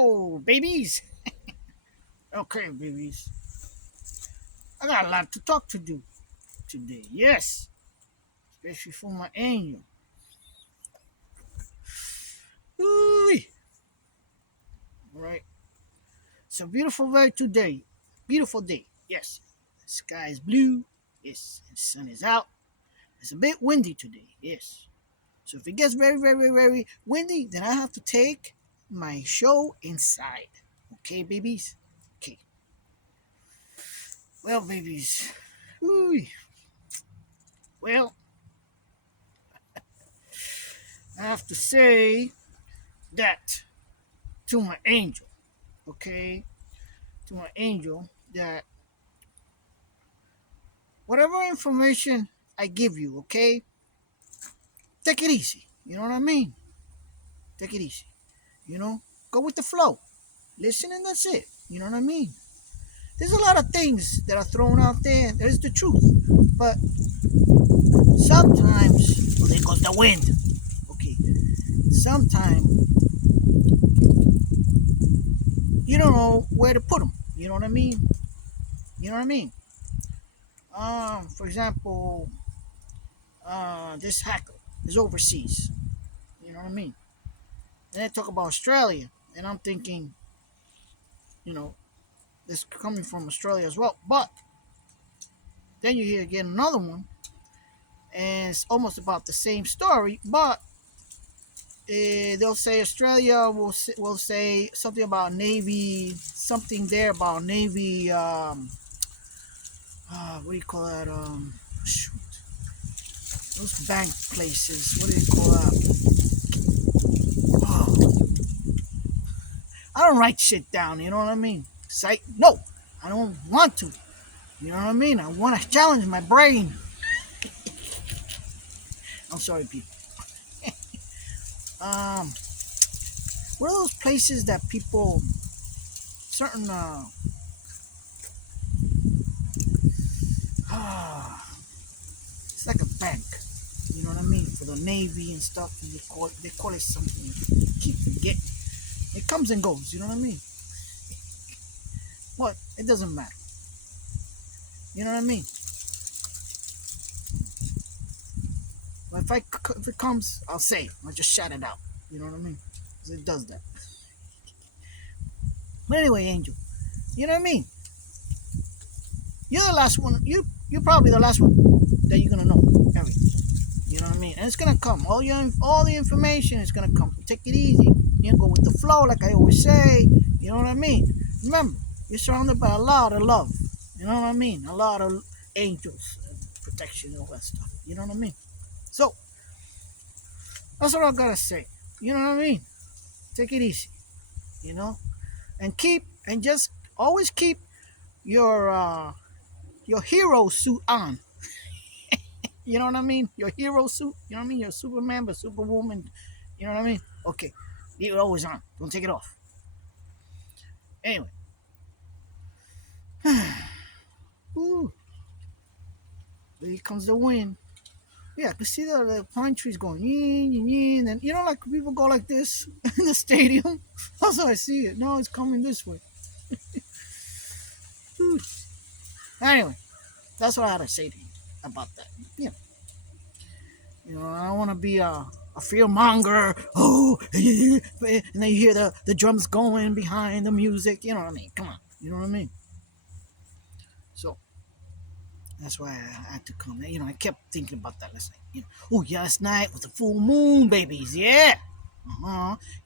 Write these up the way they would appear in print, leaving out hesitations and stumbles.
Hello, babies. Okay, babies. I got a lot to talk to do today. Yes, especially for my angel. Ooh, all right. It's a beautiful day today. Beautiful day. Yes. The sky is blue. Yes. The sun is out. It's a bit windy today. Yes. So if it gets very windy, then I have to take my show inside. Okay, babies? Okay. Well, babies. Ooh. Well, I have to say that to my angel, okay? To my angel, that whatever information I give you, okay? Take it easy. You know what I mean? Take it easy. You know? Go with the flow. Listen and that's it. You know what I mean? There's a lot of things that are thrown out there. There's the truth. But sometimes, well, there goes the wind. Okay. Sometimes you don't know where to put them. You know what I mean? You know what I mean? For example, this hacker is overseas. You know what I mean? And they talk about Australia, and I'm thinking, you know, this coming from Australia as well. But then you hear again another one, and it's almost about the same story, but they'll say Australia will say something about Navy, something there about Navy. What do you call that? Shoot, those bank places. What do you call that? Oh, I don't write shit down. You know what I mean? Say no. I don't want to. You know what I mean? I want to challenge my brain. I'm sorry, people. um, what are those places that people, certain it's like a bank. You know what I mean? For the Navy and stuff, and they call it something. Keep forgetting. It comes and goes. You know what I mean? But it doesn't matter. You know what I mean? But if it comes, I'll say it. I'll just shout it out. You know what I mean? 'Cause it does that. But anyway, Angel, you know what I mean? You're the last one. You're probably the last one that you're gonna know everything. You know what I mean? And it's gonna come. All the information is gonna come. Take it easy. You know, go with the flow, like I always say. You know what I mean? Remember, you're surrounded by a lot of love. You know what I mean? A lot of angels, and protection, and all that stuff. You know what I mean? So that's what I gotta say. You know what I mean? Take it easy. You know, and just always keep your hero suit on. You know what I mean? Your hero suit. You know what I mean? Your Superman, but Superwoman. You know what I mean? Okay, leave it always on. Don't take it off. Anyway, ooh, here comes the wind. Yeah, I can see the pine trees going yin, yin, yin, and you know, like people go like this in the stadium. That's how I see it. No, it's coming this way. Ooh. Anyway, that's what I had to say to you about that. I don't want to be a fear monger. Oh, and then you hear the drums going behind the music. You know what I mean? Come on. You know what I mean? So that's why I had to come. I kept thinking about that last night. Oh, yeah, last night was the full moon, babies. Yeah.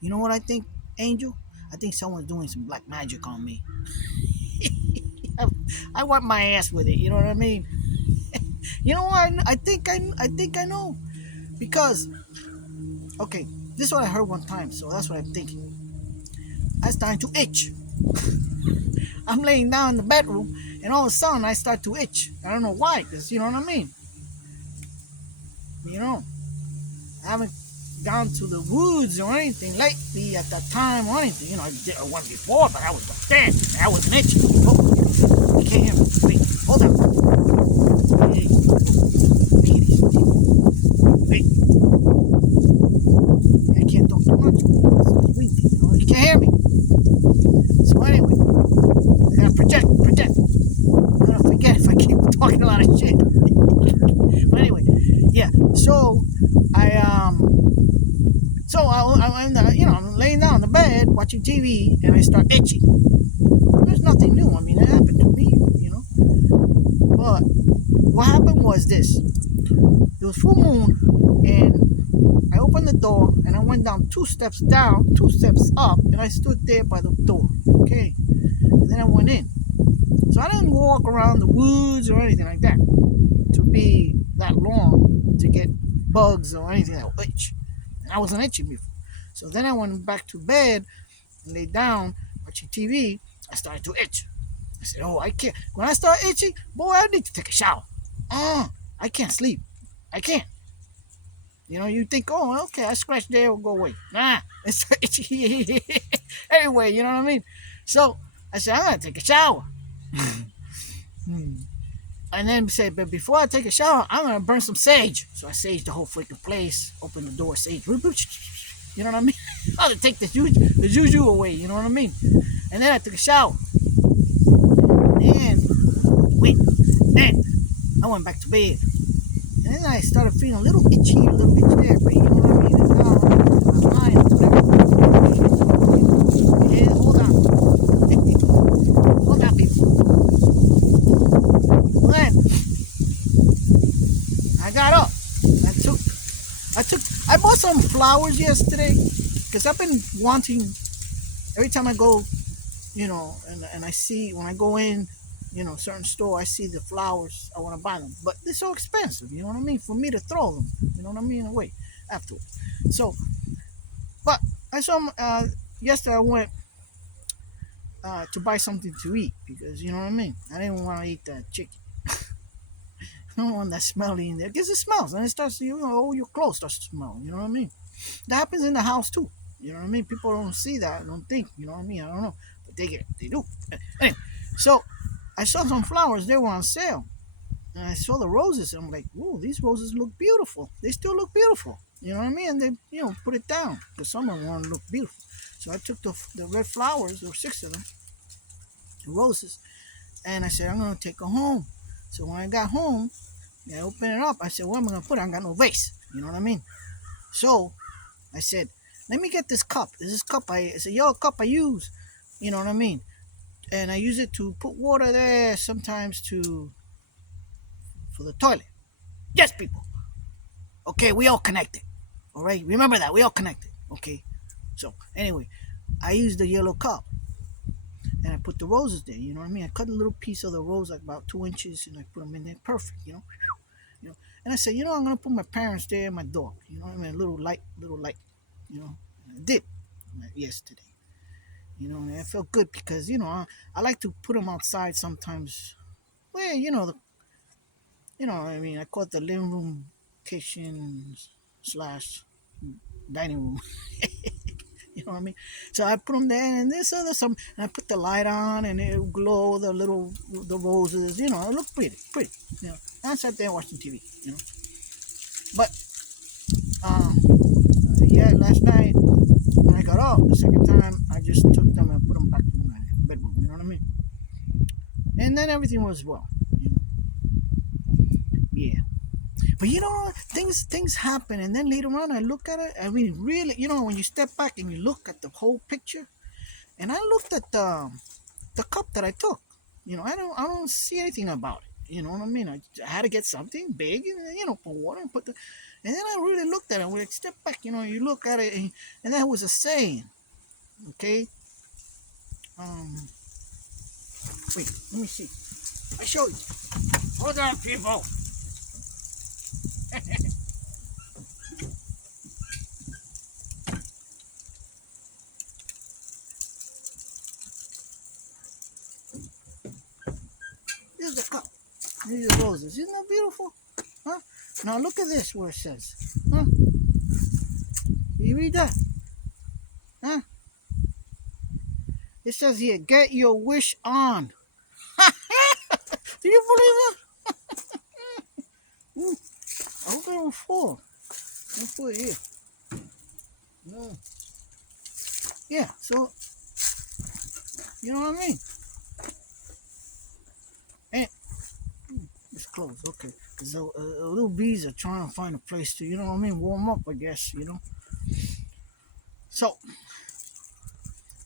You know what I think, Angel? I think someone's doing some black magic on me. I wipe my ass with it. You know what I mean? You know what? I think I know because okay, this is what I heard one time, so that's what I'm thinking. I starting to itch. I'm laying down in the bedroom, and all of a sudden I start to itch. I don't know why, because you know what I mean. I haven't gone to the woods or anything lately at that time or anything. I went before, but I was dead. I wasn't itching. Oh, you can't hear me. Wait, hold on. Hey, wait. I can't talk too much. It's windy. You can't hear me. So I'm laying down on the bed watching TV, and I start itching. There's nothing new. I mean, it happened to me, you know. But what happened was this: it was full moon, and I opened the door, and I went down 2 steps down, 2 steps up, and I stood there by the door. Okay, and then I went in. So I didn't walk around the woods or anything like that to be that long to get bugs or anything that will itch. And I wasn't itching before. So then I went back to bed and lay down watching TV. I started to itch. I said, "Oh, I can't." When I start itching, boy, I need to take a shower. I can't sleep. I can't. You know, you think, "Oh, okay, I scratch there, will go away." Nah, it's itchy anyway. You know what I mean? So I said, "I'm gonna take a shower." Hmm. And then said, "But before I take a shower, I'm gonna burn some sage." So I saged the whole freaking place, opened the door, sage. You know what I mean? I'm gonna take the juju away. You know what I mean? And then I took a shower. And wait, then I went back to bed. And then I started feeling a little itchy there, but you know what I mean? And now my mind, whatever. Yeah, hold on. Hold on, people. Then I got up. I bought some flowers yesterday because I've been wanting. Every time I go, and I see when I go in, certain store, I see the flowers. I want to buy them, but they're so expensive. You know what I mean? For me to throw them, you know what I mean, away afterwards. So, but I saw them yesterday. I went to buy something to eat because you know what I mean. I didn't want to eat that chicken. I don't want that smelly in there because it smells and it starts. All your clothes starts to smell. You know what I mean? That happens in the house too. You know what I mean? People don't see that, don't think. You know what I mean? I don't know, but they do. Anyway, so I saw some flowers. They were on sale, and I saw the roses. And I'm like, "Whoa, these roses look beautiful. They still look beautiful." You know what I mean? And they, put it down because some of them want to look beautiful. So I took the red flowers. There were 6 of them, the roses, and I said, "I'm gonna take them home." So when I got home, I opened it up. I said, "What am I gonna put? I got no vase." You know what I mean? So I said, "Let me get this cup. This cup it's a yellow cup I use. You know what I mean? And I use it to put water there, sometimes for the toilet." Yes, people. Okay, we all connected. All right, remember that we all connected. Okay. So anyway, I used the yellow cup and I put the roses there. You know what I mean? I cut a little piece of the rose, like about 2 inches, and I put them in there. Perfect. You know. And I said, I'm gonna put my parents there and my dog. You know what I mean? A little light. You know. And I did yesterday. And I felt good because I like to put them outside sometimes. Well, what I mean, I call it the living room, kitchen slash dining room. You know what I mean? So I put them there, and there's some, and I put the light on, and it glow the roses. It looked pretty. And I sat there watching TV. But um, yeah, last night when I got up the second time, I just took them and put them back in my bedroom. You know what I mean? And then everything was well. Yeah. But things happen, and then later on, I look at it. I mean, really, when you step back and you look at the whole picture, and I looked at the cup that I took. I don't see anything about it. You know what I mean? I had to get something big, and put water and and then I really looked at it. When I step back, you look at it, and that was a saying. Okay. Um. Wait. Let me see. I show you. Hold on, people. Here's the cup. These are roses. Isn't that beautiful? Huh? Now look at this where it says. Huh? You read that? Huh? It says here, "Get your wish on." Do you believe that? Ooh, I hope I don't fall. Don't put it here. No. Yeah, so, you know what I mean? And it's closed, okay. Because the little bees are trying to find a place to, warm up, I guess. So, you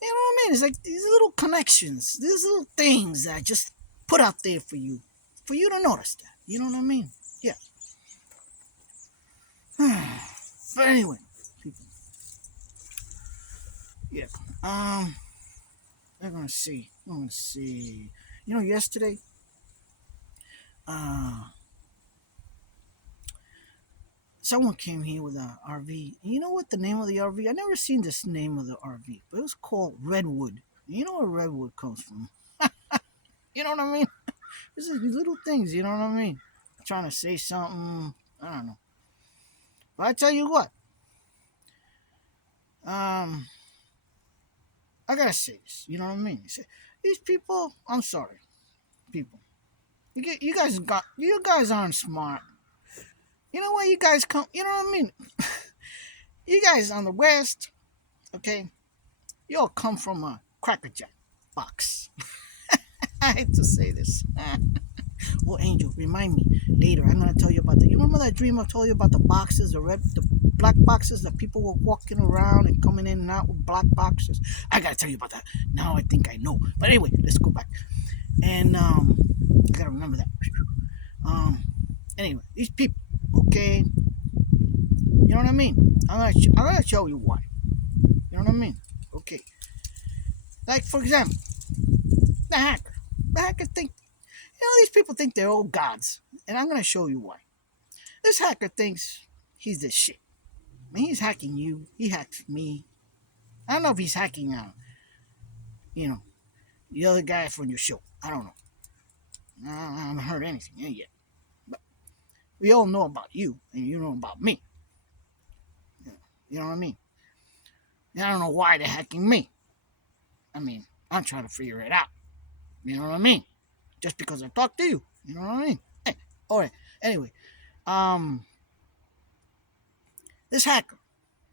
know what I mean? It's like these little connections, these little things that I just put out there for you to notice that. You know what I mean? Yeah. But anyway, people, yeah. Um, I'm gonna see. I'm gonna see. You know, yesterday, uh, someone came here with a RV. You know what the name of the RV? I never seen this name of the RV, but it was called Redwood. You know where Redwood comes from? You know what I mean? This is these little things. You know what I mean? Trying to say something. I don't know. But I tell you what. Um, I gotta say this. You know what I mean? These people. I'm sorry, people. You guys aren't smart. You know where you guys come? You know what I mean? You guys on the West, okay? You all come from a Cracker Jack box. I hate to say this. Oh, Angel, remind me later. I'm gonna tell you about the. You remember that dream I told you about the boxes, the black boxes that people were walking around and coming in and out with black boxes. I gotta tell you about that. Now I think I know. But anyway, let's go back. And I gotta remember that. Um, anyway, these people, okay. You know what I mean? I'm gonna show you why. You know what I mean? Okay. Like for example, the hacker. The hacker think. You know, these people think they're all gods, and I'm gonna show you why. This hacker thinks he's the shit. I mean, he's hacking you. He hacks me. I don't know if he's hacking, you know, the other guy from your show. I don't know. I haven't heard anything yet. But we all know about you, and you know about me. You know what I mean? And I don't know why they're hacking me. I mean, I'm trying to figure it out. You know what I mean? Just because I talk to you. You know what I mean? Hey, all right. Anyway, um, this hacker,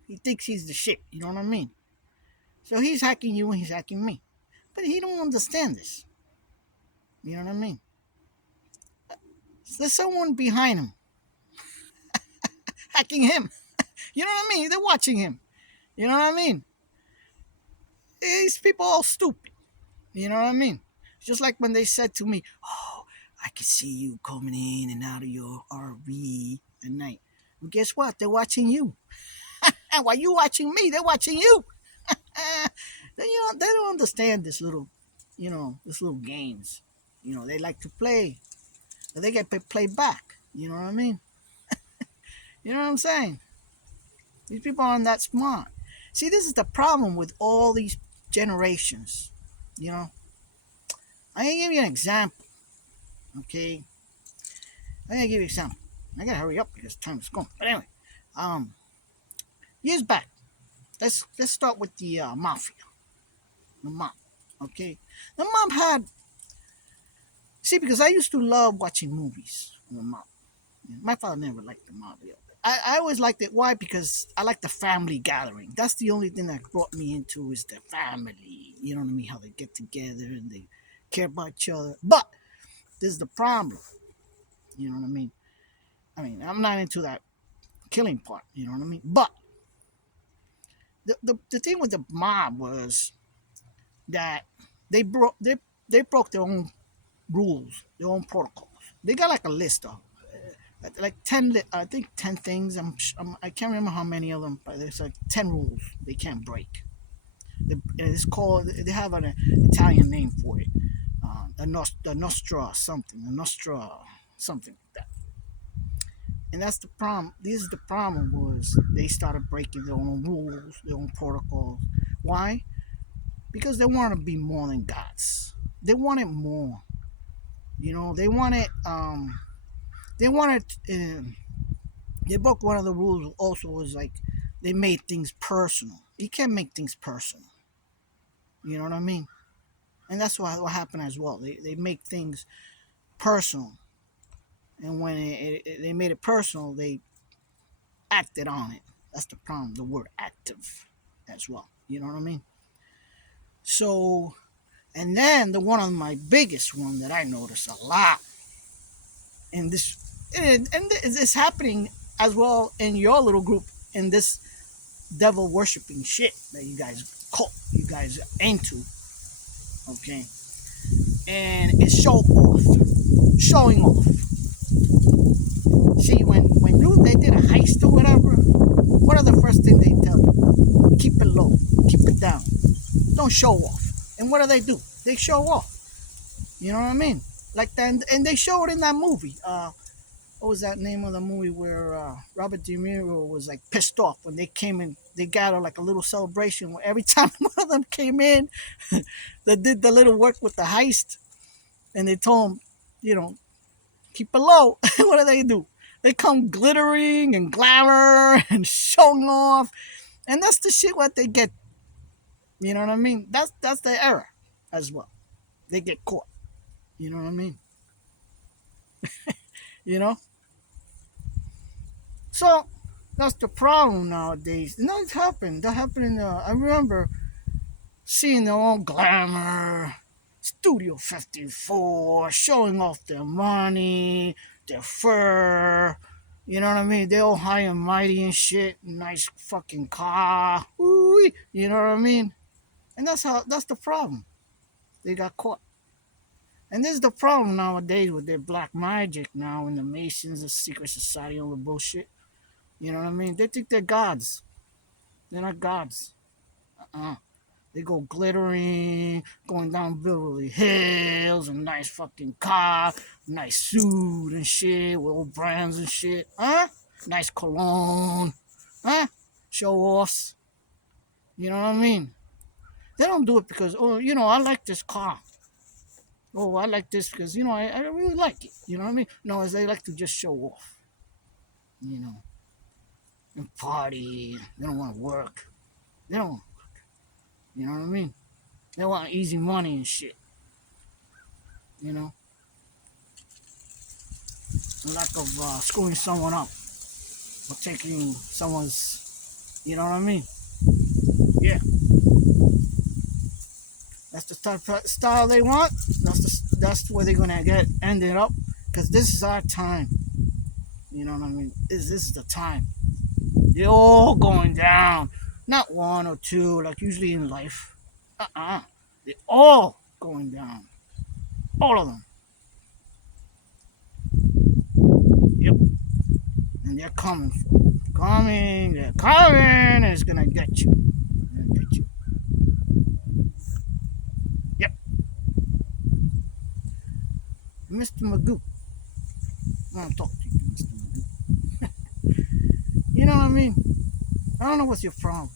he thinks he's the shit. You know what I mean? So he's hacking you and he's hacking me. But he don't understand this. You know what I mean? There's someone behind him hacking him. You know what I mean? They're watching him. You know what I mean? These people all stupid. You know what I mean? Just like when they said to me, "Oh, I can see you coming in and out of your RV at night." Well, guess what? They're watching you. And while you watching me, they're watching you. They don't understand this little, this little games. They like to play. But they get played back. You know what I mean? You know what I'm saying? These people aren't that smart. See, this is the problem with all these generations. You know, I can give you an example. Okay, I gotta give you an example. I gotta hurry up because time is gone. But anyway, um, years back, let's start with the mafia, the mob. Okay, the mob had. See, because I used to love watching movies on the mob. My father never liked the mob. I always liked it. Why? Because I like the family gathering. That's the only thing that brought me into is the family. You know what I mean? How they get together and they care about each other. But this is the problem. You know what I mean? I'm not into that killing part. You know what I mean? But the thing with the mob was that they broke their own rules, their own protocols. They got like a list of like 10, I think 10 things. I can't remember how many of them, but there's like 10 rules they can't break. It's called, they have an Italian name for it, the Nostra something, the Nostra something like that. And that's the problem. This is the problem was they started breaking their own rules, their own protocols. Why? Because they want to be more than gods. They wanted more. They wanted. They broke one of the rules. Also, was like they made things personal. You can't make things personal. You know what I mean? And that's what happened as well. They make things personal, and when they made it personal, they acted on it. That's the problem. The word active, as well. You know what I mean? So, and then the one of my biggest one that I notice a lot, and this, and it's happening as well in your little group in this devil worshiping shit that you guys are into, okay? And it's showing off. See, when they did a heist or whatever, what are the first thing they tell you? Keep it low, keep it down, don't show off. And what do? They show off. You know what I mean? Like that, and they show it in that movie. What was that name of the movie where Robert De Niro was like pissed off when they came in? They got like a little celebration where every time one of them came in, they did the little work with the heist, and they told him, you know, keep it low. What do? They come glittering and glamour and showing off, and that's the shit what they get. You know what I mean? That's the error as well. They get caught. You know what I mean? You know. So that's the problem nowadays. No, it happened. That happened in. I remember seeing their own glamour, Studio 54, showing off their money, their fur. You know what I mean? They all high and mighty and shit. Nice fucking car. Ooh, you know what I mean? And that's the problem. They got caught. And this is the problem nowadays with their black magic now and the Masons, the secret society, all the bullshit. You know what I mean? They think they're gods. They're not gods. Uh-uh. They go glittering, going down Beverly Hills, a nice fucking car, nice suit and shit, with old brands and shit. Huh? Nice cologne. Huh? Show offs. You know what I mean? They don't do it because, oh, I like this car. Oh, I like this because, I really like it. You know what I mean? No, as they like to just show off. You know, and party. They don't want to work. They don't. You know what I mean? They want easy money and shit. You know, lack of screwing someone up or taking someone's. You know what I mean? Yeah, that's the type of style they want. That's where they're gonna get ended up. Cause this is our time. You know what I mean? This is the time. They're all going down. Not one or two, like usually in life. They're all going down. All of them. Yep. And they're coming for you. Coming, they're coming, and it's gonna get you. Gonna get you. Yep. Mr. Magoo. I want to talk to you, Mr. Magoo. You know what I mean? I don't know what's your problem.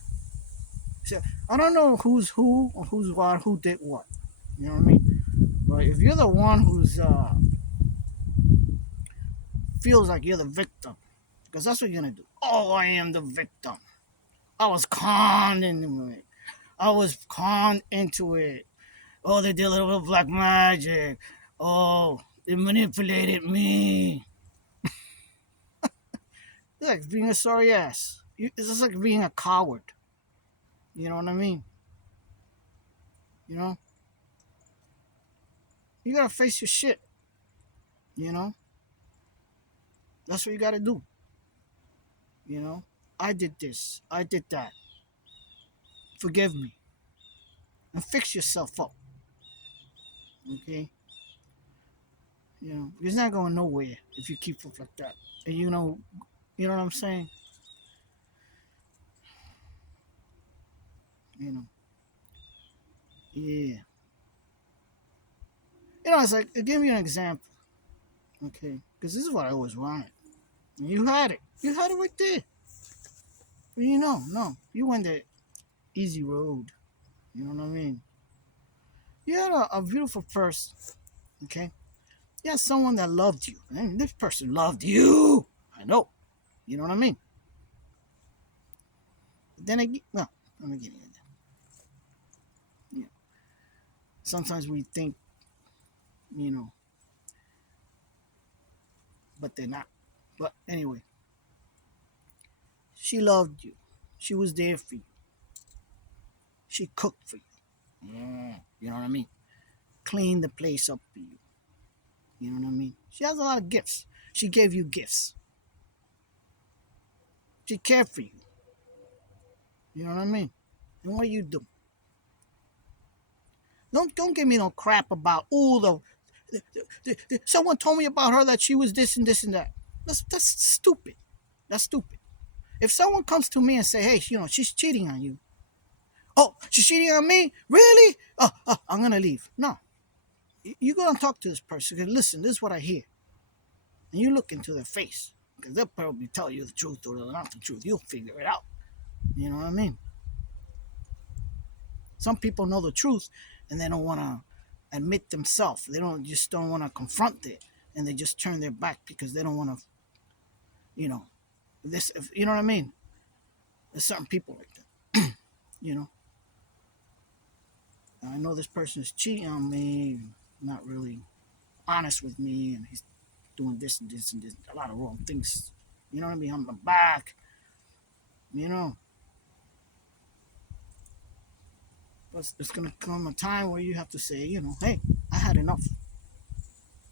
So, I don't know who's who or who's what, who did what. You know what I mean? But if you're the one who's feels like you're the victim, because that's what you're gonna do. Oh, I am the victim. I was conned into it. I was conned into it. Oh, they did a little bit of black magic. Oh, they manipulated me. It's like being a sorry ass. It's just like being a coward. You know what I mean? You know? You gotta face your shit. You know? That's what you gotta do. You know? I did this. I did that. Forgive me. And fix yourself up. Okay? You know? It's not going nowhere if you keep up like that. And you know what I'm saying? You know? Yeah. It's like, give me an example. Okay? Because this is what I always wanted. And you had it. You had it right there. But no. You went the easy road. You know what I mean? You had a beautiful person. Okay? You had someone that loved you. And this person loved you. I know. You know what I mean? But then again, well, let me get into that. You know, sometimes we think, you know, but they're not. But anyway, she loved you. She was there for you. She cooked for you. You know what I mean? Cleaned the place up for you. You know what I mean? She has a lot of gifts. She gave you gifts. She cared for you. You know what I mean? And what you do? Don't give me no crap about someone told me about her that she was this and this and that. That's stupid. That's stupid. If someone comes to me and say, hey, she's cheating on you. Oh, she's cheating on me? Really? Oh, I'm gonna leave. No, you go and talk to this person. Listen, this is what I hear, and you look into their face because they'll probably tell you the truth or not the truth. You'll figure it out. You know what I mean? Some people know the truth and they don't want to admit themselves. They don't want to confront it, and they just turn their back because they don't want to, you know, you know what I mean? There's certain people like that. you know, I know this person is cheating on me, not really honest with me, and he's doing this and this and this, a lot of wrong things. You know what I mean? I'm back. You know, but there's gonna come a time where you have to say, hey, I had enough,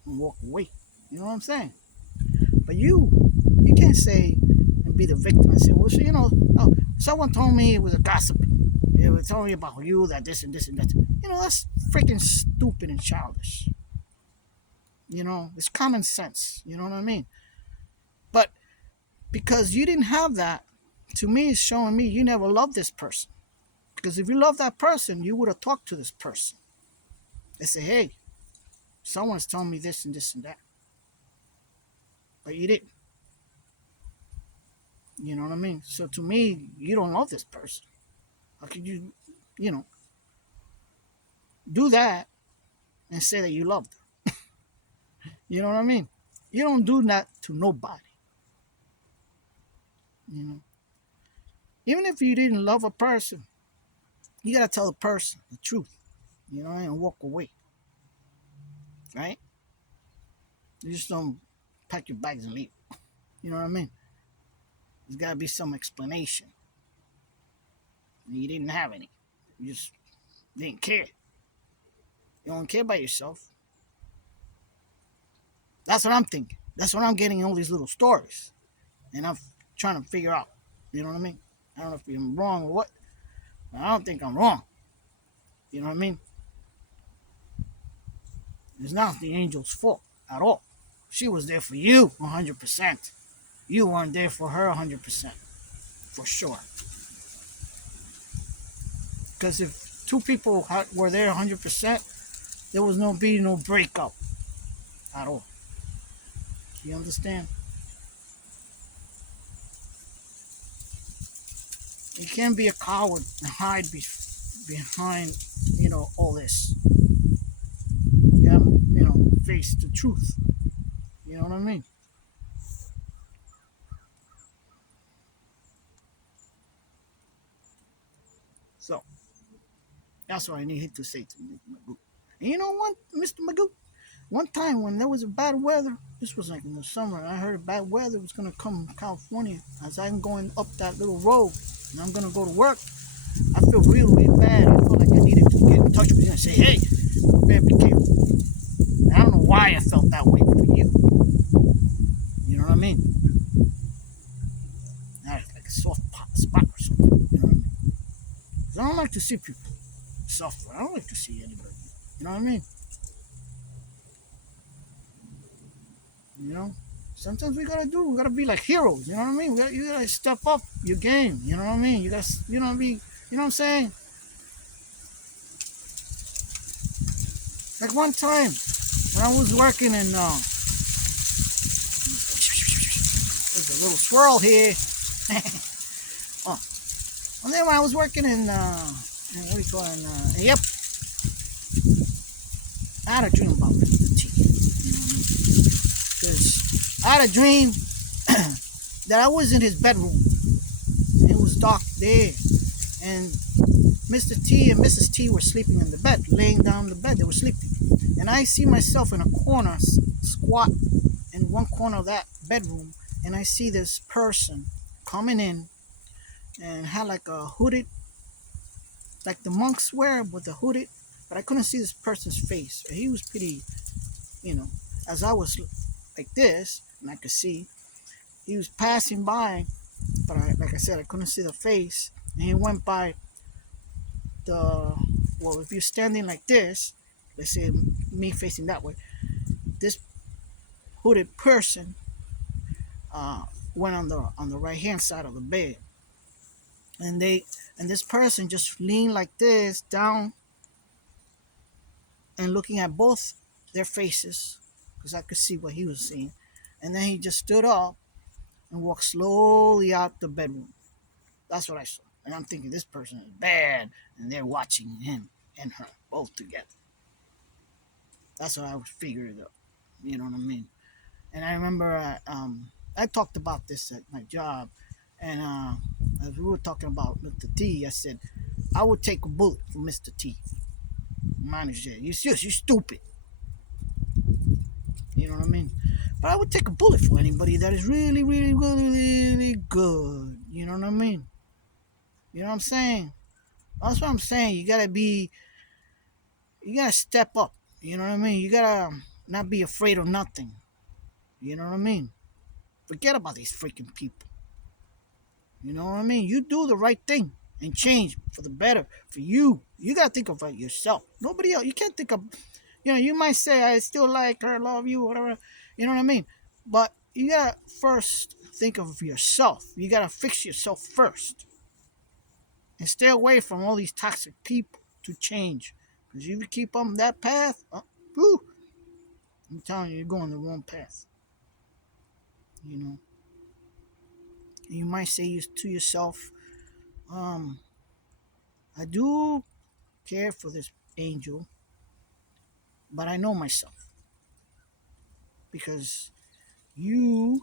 and walk away. You know what I'm saying? But you can't say and be the victim and say, well, so, oh, someone told me it was a gossip. It was telling me about you, that this and this and that. That's freaking stupid and childish. It's common sense. You know what I mean? But because you didn't have that, to me, it's showing me you never loved this person. Because if you love that person, you would have talked to this person and say, hey, someone's telling me this and this and that. But you didn't. You know what I mean? So to me, you don't love this person. How could you, you know, do that and say that you love them? You know what I mean? You don't do that to nobody. You know, even if you didn't love a person, you gotta tell the person the truth. And walk away. Right? You just don't pack your bags and leave. You know what I mean? There's gotta be some explanation. You didn't have any. You just didn't care. You don't care about yourself. That's what I'm thinking. That's what I'm getting in all these little stories. And I'm trying to figure out. You know what I mean? I don't know if I'm wrong or what. But I don't think I'm wrong. You know what I mean? It's not the angel's fault at all. She was there for you 100%. You weren't there for her 100%. For sure. Because if two people were there 100%, there was no breakup at all. You understand? You can't be a coward and hide behind, all this. You have, face the truth. You know what I mean? So, that's what I need to say to Magoo. And you know what, Mr. Magoo? One time when there was a bad weather, this was like in the summer, I heard bad weather was going to come in California. As I'm going up that little road and I'm going to go to work, I feel really, really bad. I feel like I needed to get in touch with you and say, hey, man, be careful. And I don't know why I felt that way for you. You know what I mean? I like a soft spot or something. You know what I mean? Because I don't like to see people suffer. I don't like to see anybody. You know what I mean? Sometimes we gotta be like heroes. You know what I mean? You gotta step up your game. You know what I mean? You gotta, be, you know what I'm saying? Like one time when I was working in, there's a little swirl here. Oh, and then when I was working in what do you call it? Yep, I had a dream about Mr. T. You know what I mean? Because I had a dream that I was in his bedroom. And it was dark there. And Mr. T and Mrs. T were sleeping in the bed, laying down in the bed. They were sleeping. And I see myself in a corner, squat in one corner of that bedroom. And I see this person coming in and had like a hooded, like the monks wear with the hooded. But I couldn't see this person's face. He was pretty, as I was like this, and I could see he was passing by, but like I said, I couldn't see the face. and he went by the, well, if you're standing like this, let's say me facing that way, this hooded person uh, went on the right hand side of the bed, and this person just leaned like this down and looking at both their faces because I could see what he was seeing, and then he just stood up and walked slowly out the bedroom. That's what I saw, and I'm thinking this person is bad, and they're watching him and her both together. That's what I was figuring out. You know what I mean? And I remember I talked about this at my job, and as we were talking about Mr. T, I said I would take a bullet for Mr. T. Manager, you stupid. You know what I mean? But I would take a bullet for anybody that is really, really, really, really good. You know what I mean? You know what I'm saying? That's what I'm saying. You gotta step up. You know what I mean? You gotta not be afraid of nothing. You know what I mean? Forget about these freaking people. You know what I mean? You do the right thing and change for the better for you. You gotta think of yourself. Nobody else. You can't think of. You might say I still like her, love you, whatever. You know what I mean? But you gotta first think of yourself. You gotta fix yourself first and stay away from all these toxic people to change. Because if you keep on that path, whew, I'm telling you, you're going the wrong path. You know, you might say to yourself, um, I do care for this angel, but I know myself because you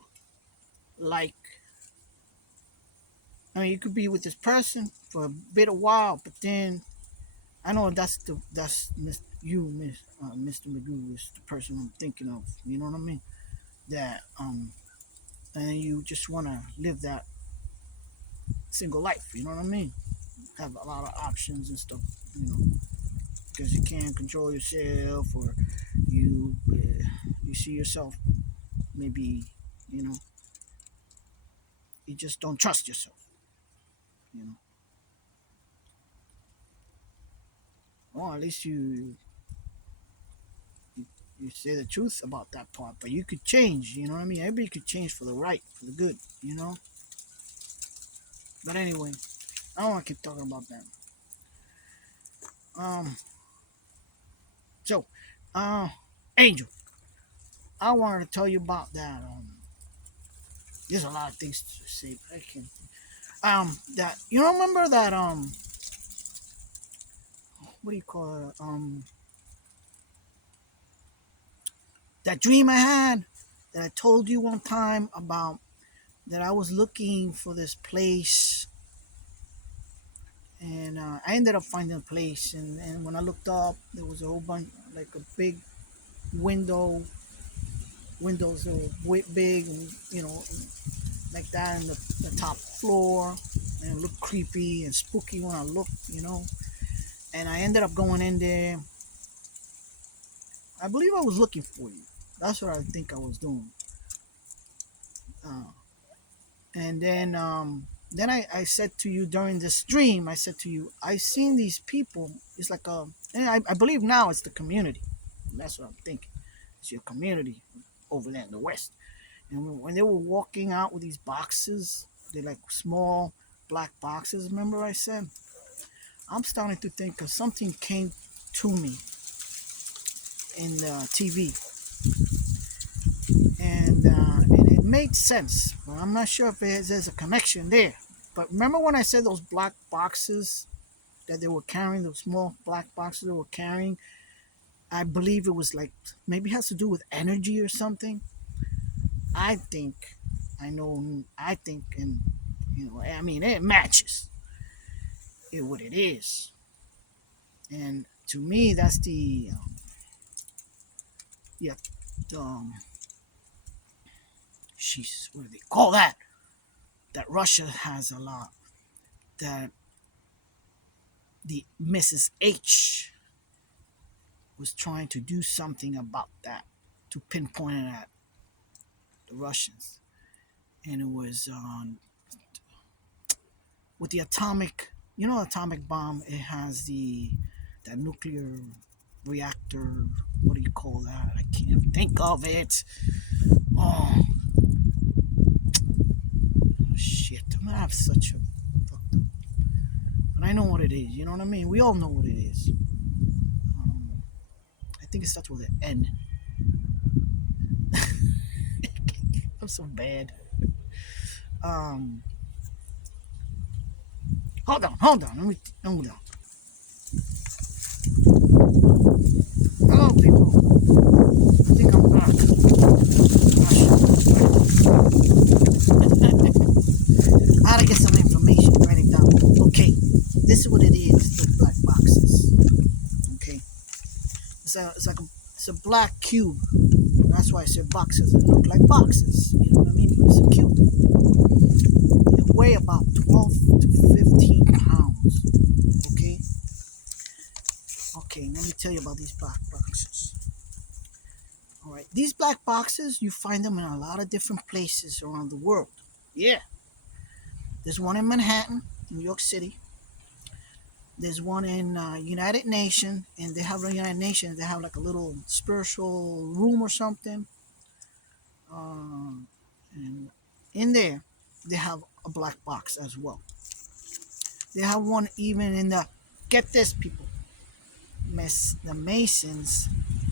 like. I mean, you could be with this person for a bit of while, but then I know that's Mr. Magoo is the person I'm thinking of. You know what I mean? That and you just want to live that single life. You know what I mean? Have a lot of options and stuff. You know, because you can't control yourself, or you see yourself maybe, you know, you just don't trust yourself. You know, or at least you say the truth about that part. But you could change. You know what I mean? Everybody could change for the right, for the good. You know. But anyway, I don't want to keep talking about that. Um. So, uh, Angel, I wanted to tell you about that. There's a lot of things to say, but I can't. That you don't remember that what do you call it? That dream I had that I told you one time about that I was looking for this place, and I ended up finding a place, and when I looked up, there was a whole bunch, like a big window, windows that were big, and like that in the top floor, and it looked creepy and spooky when I looked. And I ended up going in there. I believe I was looking for you. That's what I think I was doing. Uh, and then I said to you during the stream, I said to you, I seen these people. It's like and I believe now it's the community. That's what I'm thinking. It's your community over there in the West. And when they were walking out with these boxes, they're like small black boxes. Remember I said? I'm starting to think of something came to me in the TV, and it made sense, but I'm not sure if there's a connection there. But remember when I said those black boxes that they were carrying, those small black boxes they were carrying? I believe it was like maybe it has to do with energy or something. I think I know. I think, and I mean, it matches what it is, and to me, that's yeah, um, she's what do they call that? That Russia has a lot. That the Mrs. H was trying to do something about that to pinpoint it at the Russians, and it was with the atomic, atomic bomb. It has that nuclear reactor. What do you call that? I can't think of it. Oh shit! I'm gonna have such a fucked up. But I know what it is. You know what I mean? We all know what it is. Um, I think it starts with an N. I'm so bad. Um, hold on. Let me hold on. Hello, people. I think I'm back. I gotta get some information. Write it down. Okay, this is what it is. The black boxes. Okay, it's a black cube. That's why I said boxes. They look like boxes. You know what I mean? But it's a cube. They weigh about 12 to 15 pounds. Okay. Okay. Let me tell you about these black boxes. All right. These black boxes, you find them in a lot of different places around the world. Yeah. There's one in Manhattan, New York City. There's one in United Nations, and they have a United Nations. They have like a little spiritual room or something. And in there, they have a black box as well. They have one even in the, get this, people, the Masons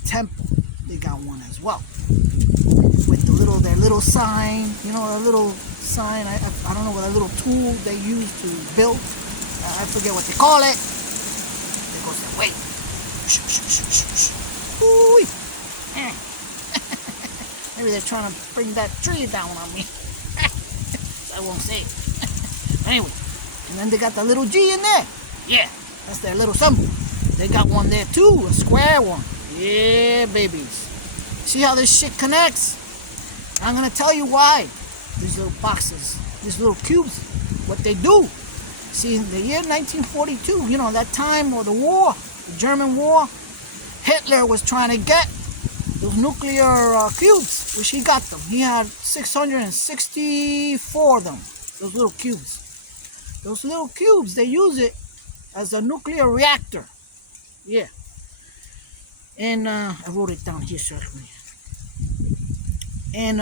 temple. They got one as well with their little sign. The little sign. I don't know what, a little tool they use to build. I forget what they call it. It goes that way. Maybe they're trying to bring that tree down on me. I won't say it. Anyway, and then they got the little G in there. Yeah, that's their little symbol. They got one there too, a square one. Yeah, babies. See how this shit connects? I'm gonna tell you why. These little boxes, these little cubes, what they do. See, in the year 1942, that time of the war, the German war, Hitler was trying to get those nuclear cubes, which he got them. He had 664 of them, those little cubes. Those little cubes, they use it as a nuclear reactor. Yeah. And I wrote it down here certainly. And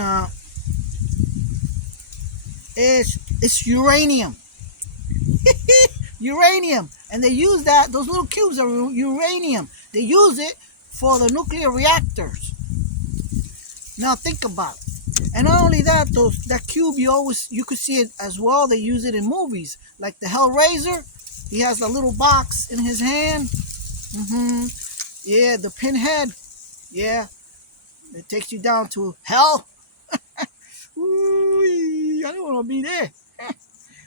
it's uranium. Uranium. And they use those little cubes are uranium. They use it for the nuclear reactors. Now think about it. And not only that, that cube you could see it as well. They use it in movies, like the Hellraiser. He has a little box in his hand. Yeah, the pinhead. Yeah, it takes you down to hell. Ooh, I don't want to be there.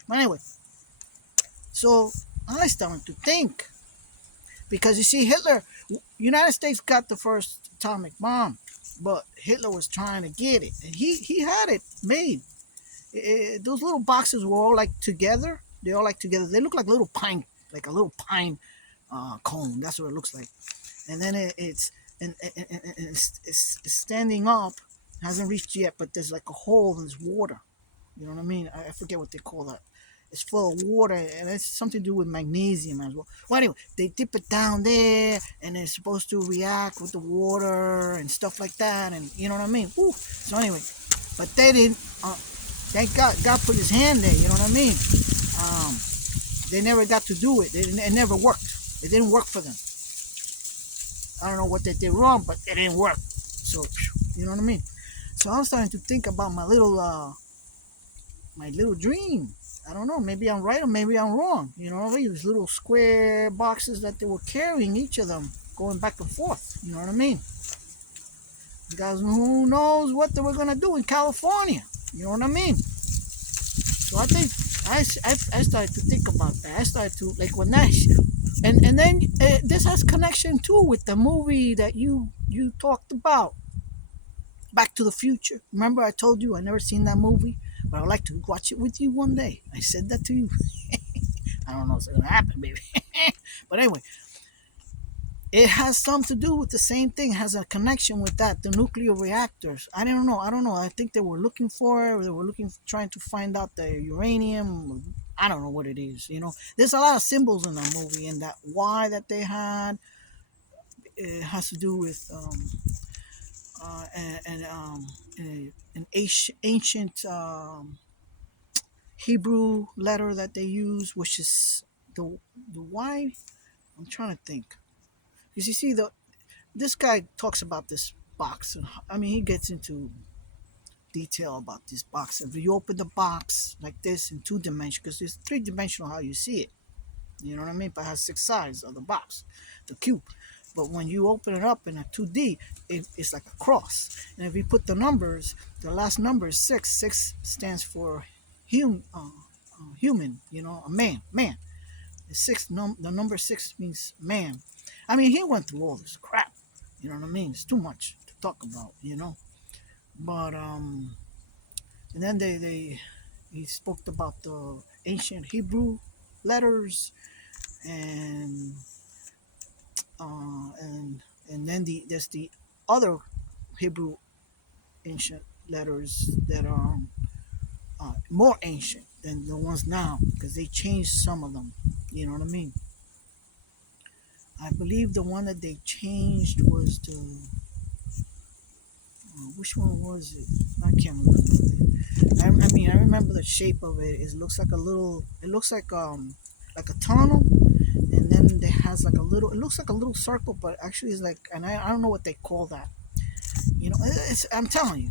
But anyway, so I started to think, because you see, United States got the first atomic bomb, but Hitler was trying to get it, and he had it made. Those little boxes were all like together. They all like together. They look like a little pine cone. That's what it looks like. And then it's standing up. Hasn't reached yet, but there's like a hole. There's water. You know what I mean? I forget what they call that. It's full of water, and it's something to do with magnesium as well. Well, anyway, they dip it down there, and it's supposed to react with the water and stuff like that, and you know what I mean? Woo. So anyway, but they didn't. Thank God, God put His hand there. You know what I mean? They never got to do it. It never worked. It didn't work for them. I don't know what they did wrong, but it didn't work. So you know what I mean? So I'm starting to think about my little dream. I don't know. Maybe I'm right or maybe I'm wrong. These little square boxes that they were carrying, each of them going back and forth. You know what I mean? Because who knows what they were gonna do in California? You know what I mean? So I think I started to think about that. I started to like when that, and then this has connection too with the movie that you talked about, Back to the Future. Remember I told you I never seen that movie, but I'd like to watch it with you one day. I said that to you. I don't know if it's gonna happen, baby. But anyway, it has something to do with the same thing. It has a connection with that, the nuclear reactors. I don't know. I don't know. I think they were looking for it. They were trying to find out the uranium. I don't know what it is. There's a lot of symbols in that movie, and that Y that they had, it has to do with an ancient Hebrew letter that they use, which is the Y. I'm trying to think. Because you see, this guy talks about this box, and I mean, he gets into detail about this box. If you open the box like this in 2 dimensions, because it's 3 dimensional how you see it, you know what I mean? But it has 6 sides of the box, the cube. But when you open it up in a 2D, it's like a cross. And if you put the numbers, the last number is 6. 6 stands for human, a man. The number 6 means man. I mean, he went through all this crap. You know what I mean? It's too much to talk about. But and then he spoke about the ancient Hebrew letters, and and then there's the other Hebrew ancient letters that are more ancient than the ones now, because they changed some of them. You know what I mean? I believe the one that they changed was the which one was it? I can't remember. I mean, I remember the shape of it. It looks like a little. It looks like a tunnel, and then it has like a little. It looks like a little circle, but actually it's like, and I don't know what they call that. I'm telling you,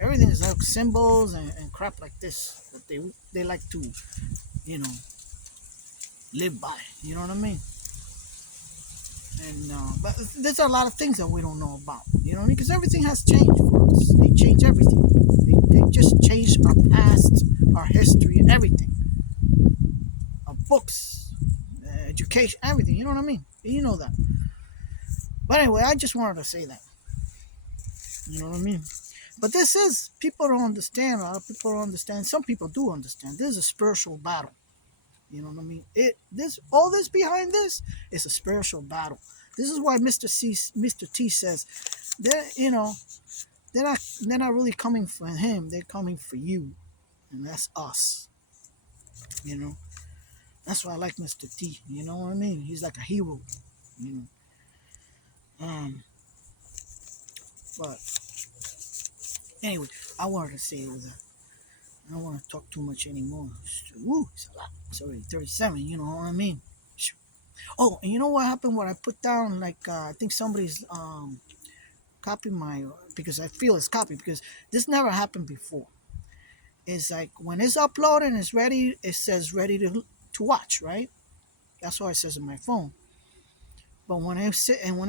everything is like symbols and crap like this that they like to, you know, live by. You know what I mean? And but there's a lot of things that we don't know about. You know what I mean? Because everything has changed for us. They change everything. They just changed our past, our history, everything. Our books, education, everything. You know what I mean? You know that. But anyway, I just wanted to say that. You know what I mean? But this is, people don't understand. A lot of people don't understand. Some people do understand. This is a spiritual battle. You know what I mean? All this behind this is a spiritual battle. This is why Mr. T says, they're not really coming for him. They're coming for you, and that's us. You know, that's why I like Mr. T. You know what I mean? He's like a hero. You know, but anyway, I wanted to say that. I don't want to talk too much anymore. It's a lot. It's already 37. You know what I mean? Oh, and you know what happened? What I put down, like I think somebody's copied my, because I feel it's copied, because this never happened before. It's like when it's uploaded and it's ready, it says ready to watch, right? That's what it says on my phone. But when I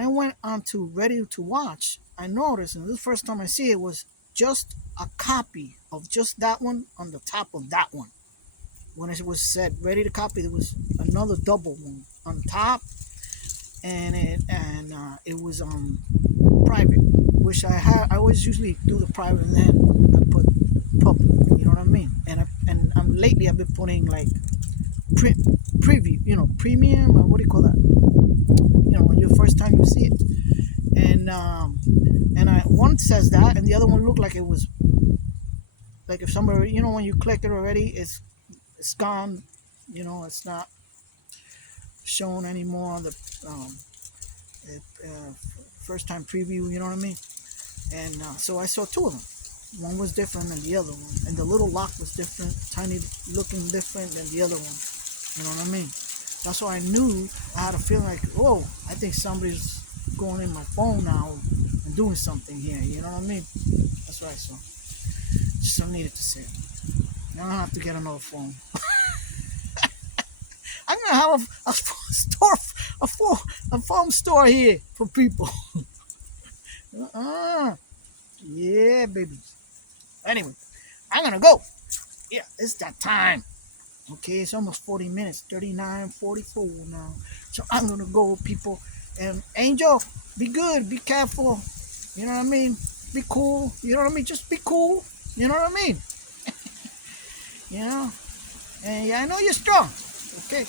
went on to ready to watch, I noticed, and this is the first time I see it, was just a copy of just that one on the top of that one. When it was said ready to copy, there was another double one on top, and it was private, which I always usually do the private, and then I put public. You know what I mean? And lately I've been putting like preview, premium, or what do you call that? When your first time you see it, and one says that, and the other one looked like it was like if somebody, when you click it already, it's gone. It's not shown anymore. The first time preview. You know what I mean? And so I saw two of them. One was different than the other one, and the little lock was different, tiny looking different than the other one. You know what I mean? That's why I knew, I had a feeling like, oh, I think somebody's going in my phone now and doing something here. You know what I mean? That's what I saw. Just I needed to say it. I don't have to get another phone. I'm gonna have a phone store here for people. Yeah, baby. Anyway, I'm gonna go. Yeah, it's that time. Okay, it's almost 40 minutes, 39, 44 now. So I'm gonna go, people. And Angel, be good, be careful. You know what I mean? Be cool. You know what I mean? Just be cool. You know what I mean? And yeah, I know you're strong. Okay.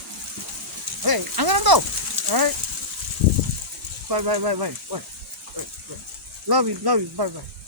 Hey, I'm gonna go. All right. Bye. Love you. Bye bye.